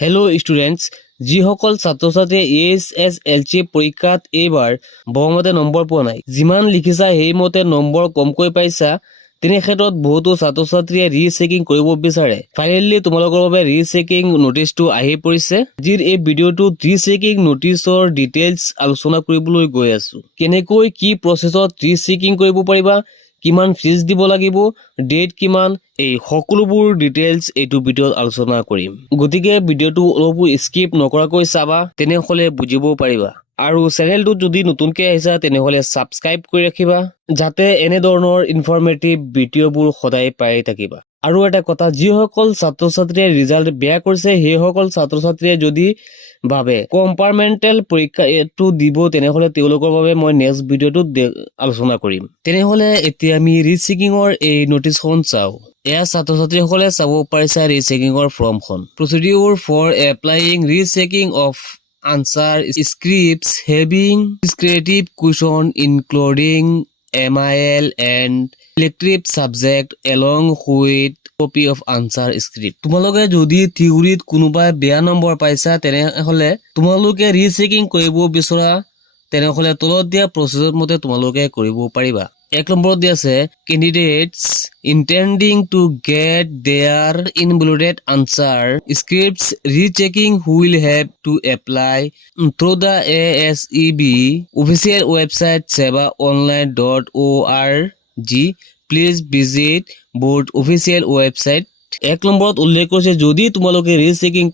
Hello' students, যিসকল ছাত্ৰ ছাত্ৰীয়ে ESSLC পৰীক্ষাত এইবাৰ বহুমতে নম্বৰ পোৱা নাই, যিমান লিখিছা সেইমতে নম্বৰ কমকৈ পাইছা, তেনে ক্ষেত্ৰত বহুতো ছাত্ৰ ছাত্ৰীয়ে ৰিচেকিং কৰিব বিচাৰে। ফাইনেলি তোমালোকৰ বাবে ৰিচেকিং নটিচটো আহি পৰিছে। আজিৰ এই ভিডিঅ'টোত ৰিচেকিং নটিচৰ ডিটেইলছ আলোচনা কৰিবলৈ গৈ আছো। কেনেকৈ কি প্ৰচেছত ৰিচেকিং কৰিব পাৰিবা, কিমান ফিজ দিব লাগিব, ডেট কিমান, এই সকলোবোৰ ডিটেইলছ এইটো ভিডিঅ'ত আলোচনা কৰিম। গতিকে ভিডিঅ'টো অলপো স্কিপ নকৰাকৈ চাবা, তেনেহলে বুজিব পাৰিবা। আৰু চেনেলটোত যদি নতুনকৈ আহিছা তেনেহলে ছাবস্ক্ৰাইব কৰি ৰাখিবা, যাতে এনে ধৰণৰ ইনফৰমেটিভ ভিডিঅ'বোৰ সদায় পাই থাকিবা। আৰু এটা কথা, যিসকল ছাত্ৰ ছাত্ৰীয়ে ৰিজাল্ট বেয়া কৰিছে সেইসকল ছাত্ৰ ছাত্ৰীয়ে যদি ভাবে কম্পাৰ্টমেণ্টেল পৰীক্ষা এইটো দিব, তেনেহলে তেওঁলোকৰ বাবে মই নেক্সট ভিডিঅ'টোত আলোচনা কৰিম। তেনেহলে এতিয়া আমি ৰিচেকিঙৰ এই নটিচখন চাওঁ। এয়া ছাত্ৰ ছাত্ৰীসকলে চাব পাৰিছা ৰিচেকিঙৰ ফৰ্মখন। Procedure for applying rechecking of answer scripts having descriptive question including MIL and elective subject along with copy of answer script। তোমালোকে যদি থিওৰিত কোনোবাই বেয়া নম্বৰ পাইছা, তেনেহলে তোমালোকে ৰিচেকিং কৰিব বিচৰা, তেনেহলে তলত দিয়া প্ৰচেছৰ মতে তোমালোকে কৰিব পাৰিবা। 1 নম্বৰত দিয়া আছে candidates intending to get their invalid answer scripts rechecking will have to apply through the ASEB official website sevaonline.org। please visit board official website। 1 নম্বৰত উল্লেখ কৰিছে, যদি তোমালোকে ৰিচেকিং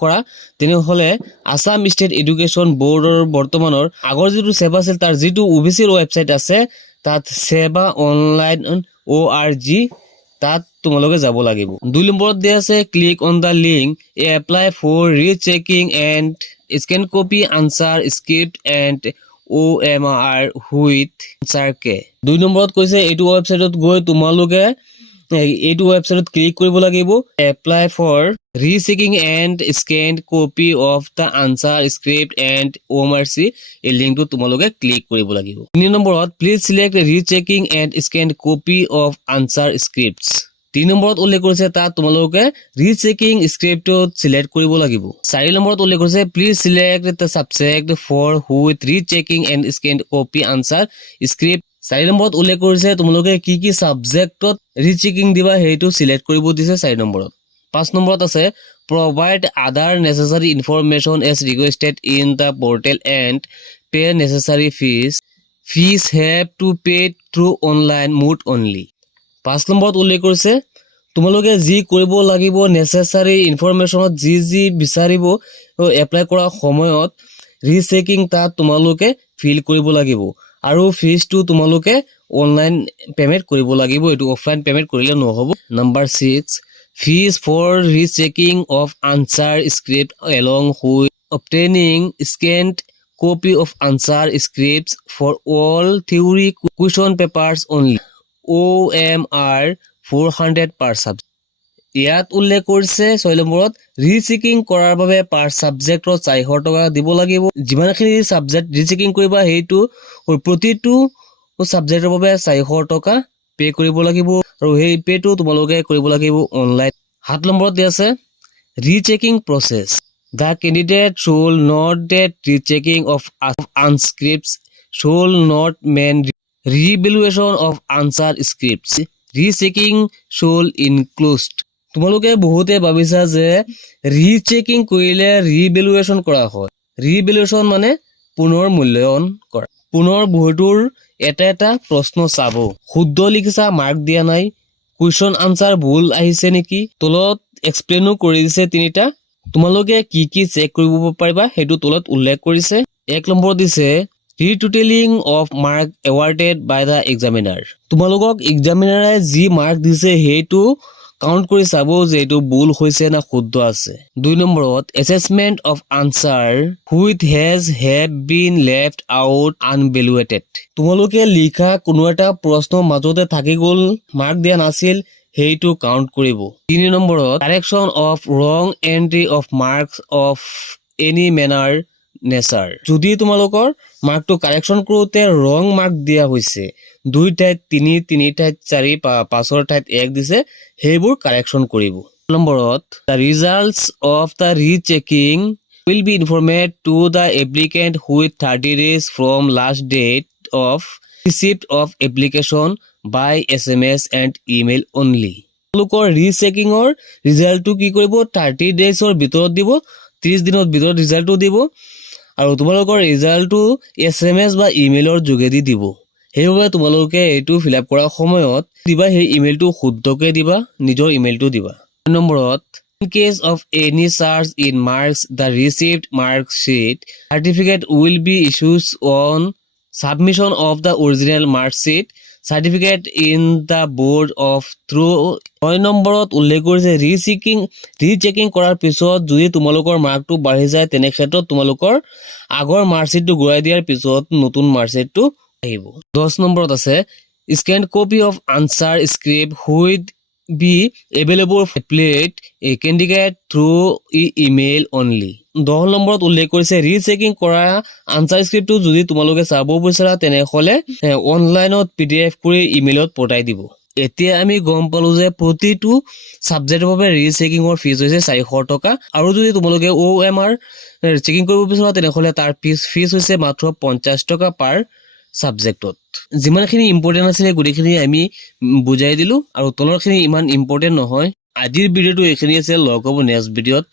কৰা তেনেহলে আসাম ষ্টেট এডুকেশ্যন বৰ্ডৰ বৰ্তমানৰ আগৰ যিটো সেৱা আছিল তাৰ যিটো অফিচিয়েল ৱেবছাইট আছে তাত sevaonline.org, তাত তোমালোকে যাব লাগিব। 2 নম্বৰত দিয়া আছে click on the link apply for rechecking and scan copy answer script and OMR with answer কে। 2 নম্বৰত কৈছে এইটো ৱেবছাইটত গৈ তোমালোকে এইটো ৱেবছাইটত ক্লিক কৰিব লাগিব, apply for rechecking and scan copy of the answer script and OMRC, এই লিংকটো তোমালোকে ক্লিক কৰিব লাগিব। 3 নম্বৰত please select rechecking and scan copy of answer scripts. 3 নম্বৰত উল্লেখ কৰিছে তাত তোমালোকে ৰিচেকিং স্ক্ৰিপ্টত সিলেক্ট কৰিব লাগিব। 4 নম্বৰত উল্লেখ কৰিছে please select the subject for with rechecking and scan copy answer script. 4 নম্বৰত উল্লেখ কৰিছে তোমালোকে কি কি সাবজেক্টত ৰিচেকিং দিবা সেইটো সিলেক্ট কৰিব দিছে 4 নম্বৰত। 5 নম্বৰত আছে provide other necessary information as requested in the portal and pay necessary fees have to pay through online mode only। 5 নম্বৰত উল্লেখ কৰিছে তোমালোকে যি কৰিব লাগিব নেচেসাৰী ইনফৰমেশ্যনত যি বিচাৰিব এপ্লাই কৰা সময়ত ৰিচেকিং তাত তোমালোকে ফিল কৰিব লাগিব, আৰু ফিজটো তোমালোকে অনলাইন পেমেন্ট কৰিব লাগিব, এইটো অফলাইন পেমেন্ট কৰিলে নহ'ব। Number 6 fees for rechecking of answer script along with obtaining scanned copy of answer scripts for all theory question papers only, OMR 400 per subject। ইয়াত উল্লেখ কৰিছে 6 নম্বৰত ৰিচেকিং কৰাৰ বাবে পাৰ সাবজেক্টত 400 টকা দিব লাগিব। যিমানখিনি সাবজেক্ট ৰিচেকিং কৰিবা সেইটো প্ৰতিটো সাবজেক্টৰ বাবে 400 টকা পে কৰিব লাগিব, আৰু সেই পেটো তোমালোকে কৰিব লাগিব অনলাইন। 7 নম্বৰত দিয়া আছে rechecking process. The candidate should note that rechecking of unscripts should not mean re-evaluation of answer scripts। Rechecking should include, তোমালোকে বহুতে ভাবিছা যে ৰিচেকিং কৰিলে ৰিভেলুৱেশ্যন কৰা হয়। ৰিভেলুৱেশ্যন মানে পুনৰ মূল্যায়ন কৰা। পুনৰ বহীটোৰ এটা প্ৰশ্ন চাব, শুদ্ধ লিখিছা মাৰ্ক দিয়া নাই, কুৱেশ্যন আনসাৰ ভুল আহিছে নেকি, তলত এক্সপ্লেইনো কৰি দিছে 3টা। তোমালোকে কি কি চেক কৰিব পাৰিবা সেইটো তলত উল্লেখ কৰিছে। 1 নম্বৰ দিছে retotaling of mark awarded by the examiner. তোমালোকক এক্সামিনাৰে যি মাৰ্ক দিছে সেইটো কাউন্ট কৰি চাব যে এইটো ভুল হৈছে না শুদ্ধ আছে। 2 নম্বৰত assessment of answer which have been left out unevaluated. তোমালোকে লিখা কোনো এটা প্ৰশ্ন মাজতে থাকি গ'ল, মাৰ্ক দিয়া নাছিল, সেইটো কাউন্ট কৰিব। 3 নম্বৰত কাৰেকশ্যন অফ ৰং entry of marks of any manner nature. যদি তোমালোকৰ মাৰ্কটো কাৰেকশ্যন কৰোতে ৰং মাৰ্ক দিয়া হৈছে, 2 ঠাইত 3, 3 ঠাইত 4, 5ৰ ঠাইত 1 দিছে, সেইবোৰ কাৰেকশ্যন কৰিব। নম্বৰত the results of the rechecking will be informed to the applicant with 30 days from last date of receipt of application by SMS and email only. তোমালোকৰ ৰিচেকিঙৰ ৰিজাল্টটো কি কৰিব 30 ডেজৰ ভিতৰত দিব 30 দিনৰ ভিতৰত ৰিজাল্টটো দিব আৰু তোমালোকৰ ৰিজাল্টটো SMS বা ইমেইলৰ যোগেদি দিব সেইবাবে তোমালোকে এইটো ফিল আপ কৰাৰ সময়ত দিবা সেই ইমেইলটো শুদ্ধকৈ দিবা নিজৰ ইমেইলটো দিবা নম্বৰত in case of any charge in marks the received mark sheet certificate will be issued on submission of the original mark sheet certificate in the board of through 9 নম্বৰত উল্লেখ কৰিছে ৰিচেকিং কৰাৰ পিছত যদি তোমালোকৰ মাৰ্কটো বাঢ়ি যায় তেনে ক্ষেত্ৰত তোমালোকৰ আগৰ মাৰ্কশ্বিটটো ঘূৰাই দিয়াৰ পিছত নতুন মাৰ্কশ্বিটটো আহিব 10 নম্বৰত আছে scanned copy of answer script with be available plate a candidate through email only 10 নম্বৰত উল্লেখ কৰিছে ৰিচেকিং কৰা আনসাৰ স্ক্ৰিপ্টটো যদি তোমালোকে চাব বিচাৰা তেনেহলে অনলাইনত PDF কৰি ইমেইলত পঠাই দিব এতিয়া আমি গম পালো যে প্ৰতিটো সাবজেক্টৰ বাবে ৰিচেকিংৰ ফিজ হৈছে 400 টকা আৰু যদি তোমালোকে OMR চেকিং কৰিব বিচাৰা তেনেহলে তাৰ ফিজ হৈছে মাত্ৰ 50 টকা পাৰ সাবজেক্টত যিমানখিনি ইম্পৰ্টেন্ট আছিল গুটিখিনি আমি বুজাই দিলো আৰু তলৰখিনি ইমান ইম্পৰ্টেন্ট নহয় আজিৰ ভিডিওটো এখিনি আছে লগ হ'ব নেক্সট ভিডিওত